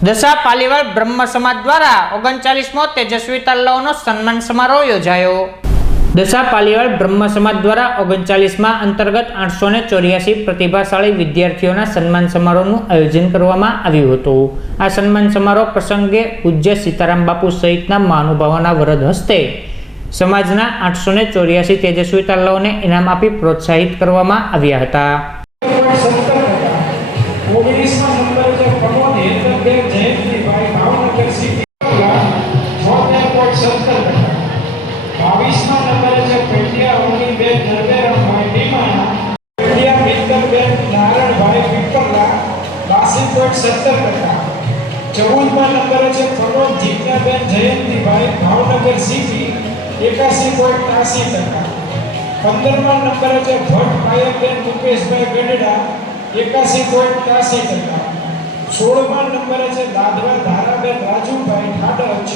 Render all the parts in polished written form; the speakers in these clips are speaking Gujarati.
દશા પાલીવાલ બ્રહ્મ સમાજ દ્વારા 39મો તેજસ્વી તાલાઓનો સન્માન સમારોહ યોજાયો। દશા પાલીવાલ બ્રહ્મ સમાજ દ્વારા 39મા અંતર્ગત 884 પ્રતિભાશાળી વિદ્યાર્થીઓના સન્માન સમારોહનું આયોજન કરવામાં આવ્યું હતું। આ સન્માન સમારોહ પ્રસંગે પૂજ્ય સીતારામ બાપુ સહિતના મહાનુભાવોના વરદ હસ્તે સમાજના 884 તેજસ્વી તાલાઓને ઇનામ આપી પ્રોત્સાહિત કરવામાં આવ્યા હતા। नंबर है प्रमोद जीज्ञाबेन जयंतीभाई भावनगर सिटी 81.80%। 15 नंबर है भट्ट कायमबेन मुकेशभाई गढ़ड़ा 81.83%। 16 नंबर है दादरा धाराबेन राजूभाई ठाडच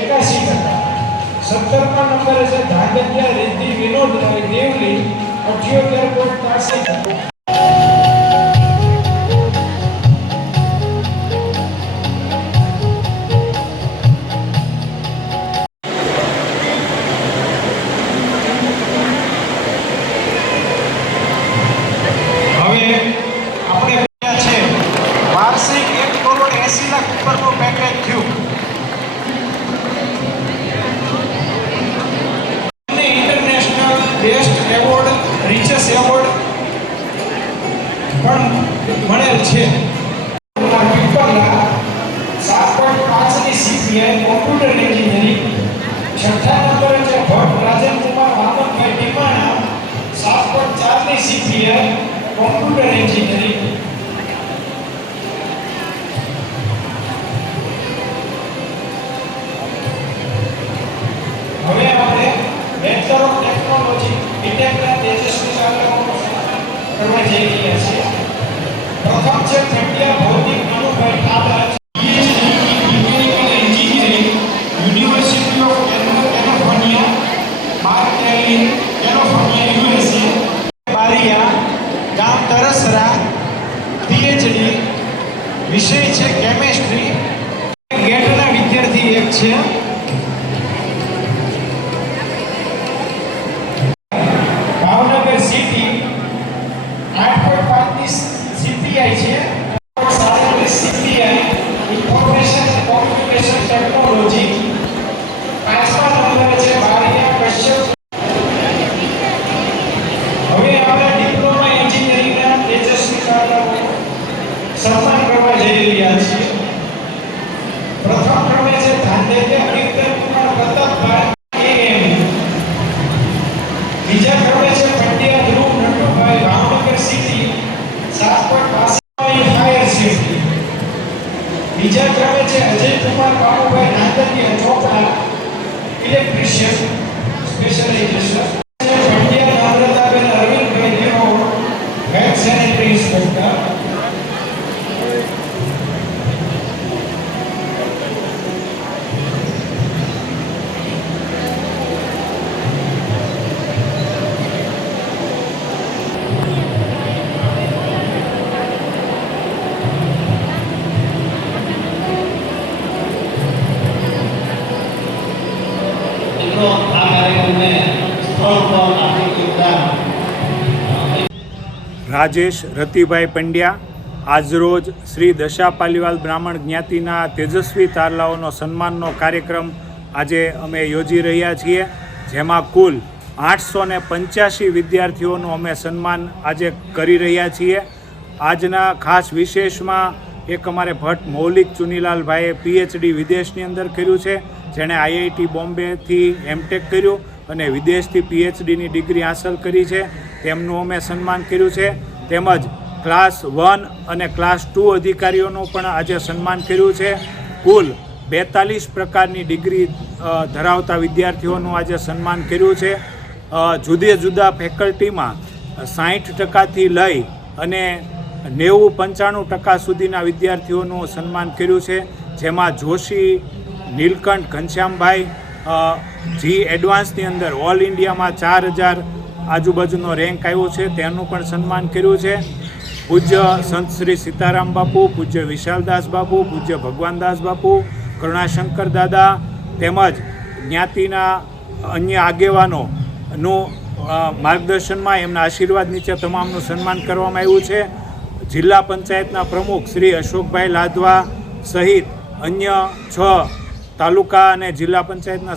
81%। 17 नंबर है धागरिया रिद्धि विनोदराय देवली 78.83%। वार्षिक 1,80 लाख ऊपर पैकेज थी। International best award riches award મળેલ છે। 7.5 ની સીપીઆઈ કોમ્પ્યુટર એન્જિનિયરિંગ। 6 નંબરે છે ભટ્ટ રાજેન્દ્રકુમાર વામનભાઈ ટીમાણા 7.4 ની સીપીઆઈ કોમ્પ્યુટર એન્જિનિયરિંગ। હવે આપણે બેચલર ઓફ ટેકનોલોજી બીટેકના તેજસ્વી તાલાઓનો સન્માન કરવા જઈ રહ્યા છીએ। પ્રથમ છે Fandiya Bhautik Anubhai Thakar university of California California USA. Bariya ગામ તરસરા પીએચડી વિષય છે કેમિસ્ટ્રી। ગેટના વિદ્યાર્થી એક છે। ભાવનગર સિટી 8.5 સીપીઆઈ છે। 37 સીપીઆઈ ઇન્ફોર્મેશન કોમ્યુનિકેશન ટેકનોલોજી। 5મા નંબરે છે બારિયા કશ્યપ। હવે આપણે ડિપ્લોમા એન્જિનિયરિંગના તેજસ્વી તાલાઓ સન્માન કરવા જઈ રહ્યા છીએ। પ્રથમ ક્રમે છે ધાંધેલિયા કીર્તનકુમાર પ્રતાપભાઈ એએમ। બીજા ક્રમે છે Pandya Dhruv Natubhai Bhavnagar city 7.82 fire safety. બીજા ક્રમે છે અજયકુમાર બાબુભાઈ નાંદલિયા ચોપડા ઇલેક્ટ્રિશિયન સ્પેશિયલાઇઝેશન। પંડ્યા નમ્રતાબેન અરવિંદભાઈ દેવો health sanitary inspector. Rajesh Ratibhai Pandya આજરોજ શ્રી દશા પાલીવાલ બ્રાહ્મણ જ્ઞાતિના તેજસ્વી તારલાઓનો સન્માનનો કાર્યક્રમ આજે અમે યોજી રહ્યા છીએ, જેમાં કુલ 885 વિદ્યાર્થીઓનું અમે સન્માન આજે કરી રહ્યા છીએ। આજના ખાસ વિશેષમાં એક અમારે ભટ્ટ મૌલિક ચુનીલાલભાઈએ પીએચડી વિદેશની અંદર કર્યું છે, જેણે આઈઆઈટી બોમ્બેથી એમટેક કર્યું અને વિદેશથી પીએચડીની ડિગ્રી હાંસલ કરી છે, તેમનું અમે સન્માન કર્યું છે। તેમજ ક્લાસ 1 અને ક્લાસ 2 અધિકારીઓનું પણ આજે સન્માન કર્યું છે। કુલ 42 પ્રકારની ડિગ્રી ધરાવતા વિદ્યાર્થીઓનું આજે સન્માન કર્યું છે। જુદા જુદા ફેકલ્ટીમાં 60% લઈ અને 90-95% સુધીના વિદ્યાર્થીઓનું સન્માન કર્યું છે, જેમાં જોશી નીલકંઠ ઘનશ્યામભાઈ જી એડવાન્સની અંદર ઓલ ઇન્ડિયામાં 4000 આજુબાજુનો રેન્ક આવ્યો છે, તેનું પણ સન્માન કર્યું છે। પૂજ્ય સંત શ્રી સીતારામ બાપુ, પૂજ્ય વિશાલદાસ બાપુ, પૂજ્ય ભગવાનદાસ બાપુ, કરુણાશંકર દાદા તેમજ જ્ઞાતિના અન્ય આગેવાનોનું માર્ગદર્શનમાં એમના આશીર્વાદ નીચે તમામનું સન્માન કરવામાં આવ્યું છે. જિલ્લા પંચાયતના પ્રમુખ શ્રી અશોકભાઈ લાધવા સહિત અન્ય 6 તાલુકા અને જિલ્લા પંચાયતના